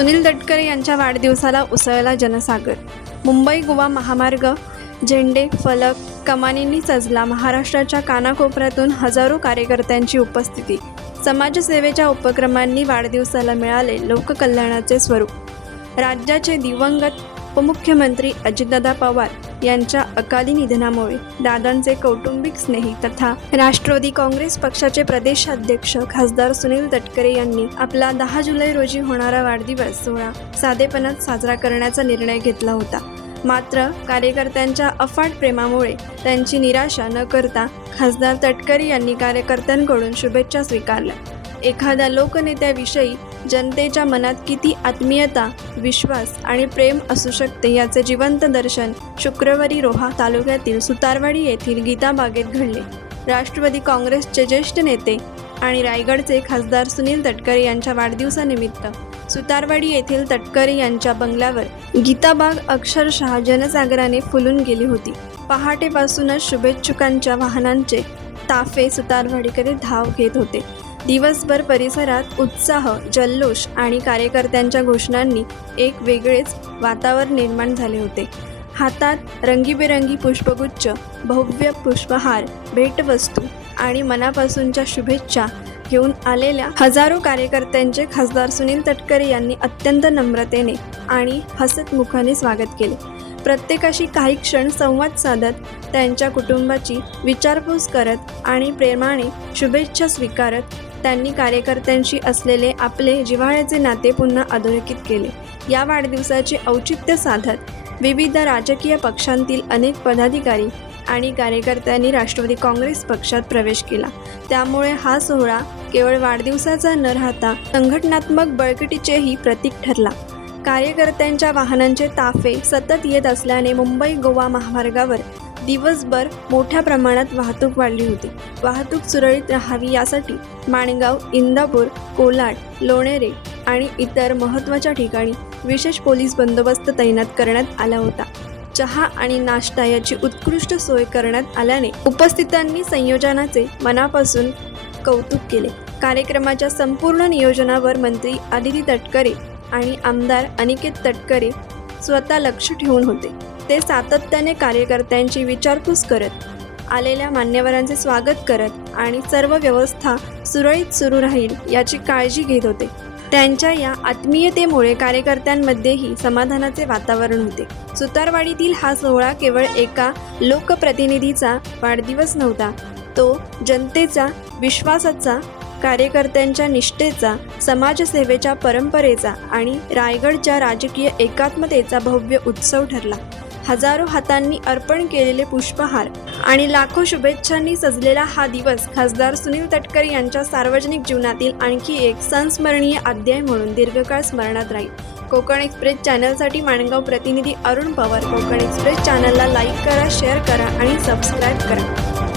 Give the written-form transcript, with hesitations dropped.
सुनील तटकरे यांच्या वाढदिवसाला उसळला जनसागर। मुंबई गोवा महामार्ग झेंडे, फलक, कमानींनी सजला। महाराष्ट्राच्या कानाकोपऱ्यातून हजारो कार्यकर्त्यांची उपस्थिती। समाजसेवेच्या उपक्रमांनी वाढदिवसाला मिळाले लोककल्याणाचे स्वरूप। राज्याचे दिवंगत उपमुख्यमंत्री अजितदादा पवार यांच्या अकाली निधनामुळे दादांचे कौटुंबिक स्नेही तथा राष्ट्रवादी काँग्रेस पक्षाचे प्रदेशाध्यक्ष खासदार सुनील तटकरे यांनी आपला 10 जुलै रोजी होणारा वाढदिवस सोहळा साधेपणात साजरा करण्याचा निर्णय घेतला होता। मात्र कार्यकर्त्यांच्या अफाट प्रेमामुळे त्यांची निराशा न करता खासदार तटकरे यांनी कार्यकर्त्यांकडून शुभेच्छा स्वीकारल्या। एखाद्या लोकनेत्याविषयी जनतेच्या मनात किती आत्मीयता, विश्वास आणि प्रेम असू शकते याचे जिवंत दर्शन शुक्रवारी रोहा तालुक्यातील सुतारवाडी येथील गीताबागेत घडले। राष्ट्रवादी काँग्रेसचे ज्येष्ठ नेते आणि रायगडचे खासदार सुनील तटकरे यांच्या वाढदिवसानिमित्त सुतारवाडी येथील तटकरे यांच्या बंगल्यावर गीताबाग अक्षरशः जनसागराने फुलून गेली होती। पहाटेपासूनच शुभेच्छुकांच्या वाहनांचे ताफे सुतारवाडीकडे धाव घेत होते। दिवसभर परिसरात उत्साह, जल्लोष आणि कार्यकर्त्यांच्या घोषणांनी एक वेगळेच वातावरण निर्माण झाले होते। हातात रंगीबेरंगी पुष्पगुच्छ, भव्य पुष्पहार, भेटवस्तू आणि मनापासूनच्या शुभेच्छा घेऊन आलेल्या हजारो कार्यकर्त्यांचे खासदार सुनील तटकरे यांनी अत्यंत नम्रतेने आणि हसतमुखाने स्वागत केले। प्रत्येकाशी काही क्षण संवाद साधत, त्यांच्या कुटुंबाची विचारपूस करत आणि प्रेमाने शुभेच्छा स्वीकारत त्यांनी कार्यकर्त्यांशी असलेले आपले जिव्हाळ्याचे नाते पुन्हा अधोरेखित केले। या वाढदिवसाचे औचित्य साधत विविध राजकीय पक्षांतील अनेक पदाधिकारी आणि कार्यकर्त्यांनी राष्ट्रवादी काँग्रेस पक्षात प्रवेश केला। त्यामुळे हा सोहळा केवळ वाढदिवसाचा न राहता संघटनात्मक बळकटीचेही प्रतीक ठरला। कार्यकर्त्यांच्या वाहनांचे ताफे सतत येत असल्याने मुंबई गोवा महामार्गावर दिवसभर मोठ्या प्रमाणात वाहतूक वाढली होती। वाहतूक सुरळीत राहावी यासाठी माणगाव, इंदापूर, कोलाड, लोणेरे आणि इतर महत्त्वाच्या ठिकाणी विशेष पोलीस बंदोबस्त तैनात करण्यात आला होता। चहा आणि नाश्ता याची उत्कृष्ट सोय करण्यात आल्याने उपस्थितांनी संयोजनाचे मनापासून कौतुक केले। कार्यक्रमाच्या संपूर्ण नियोजनावर मंत्री आदिती तटकरे आणि आमदार अनिकेत तटकरे स्वतः लक्ष ठेवून होते। ते सातत्याने कार्यकर्त्यांची विचारपूस करत, आलेल्या मान्यवरांचे स्वागत करत आणि सर्व व्यवस्था सुरळीत सुरू राहील याची काळजी घेत होते। त्यांच्या या आत्मीयतेमुळे कार्यकर्त्यांमध्येही समाधानाचे वातावरण होते। सुतारवाडीतील हा सोहळा केवळ एका लोकप्रतिनिधीचा वाढदिवस नव्हता, तो जनतेचा, विश्वासाचा, कार्यकर्त्यांच्या निष्ठेचा, समाजसेवेच्या परंपरेचा आणि रायगडच्या राजकीय एकात्मतेचा भव्य उत्सव ठरला। हजारो हातांनी अर्पण केलेले पुष्पहार आणि लाखो शुभेच्छांनी सजलेला हा दिवस खासदार सुनील तटकरे यांच्या सार्वजनिक जीवनातील आणखी एक संस्मरणीय अध्याय म्हणून दीर्घकाळ स्मरणात राहील। कोकण एक्सप्रेस चॅनलसाठी माणगाव प्रतिनिधी अरुण पवार। कोकण एक्सप्रेस चॅनलला लाईक करा, शेअर करा आणि सबस्क्राईब करा।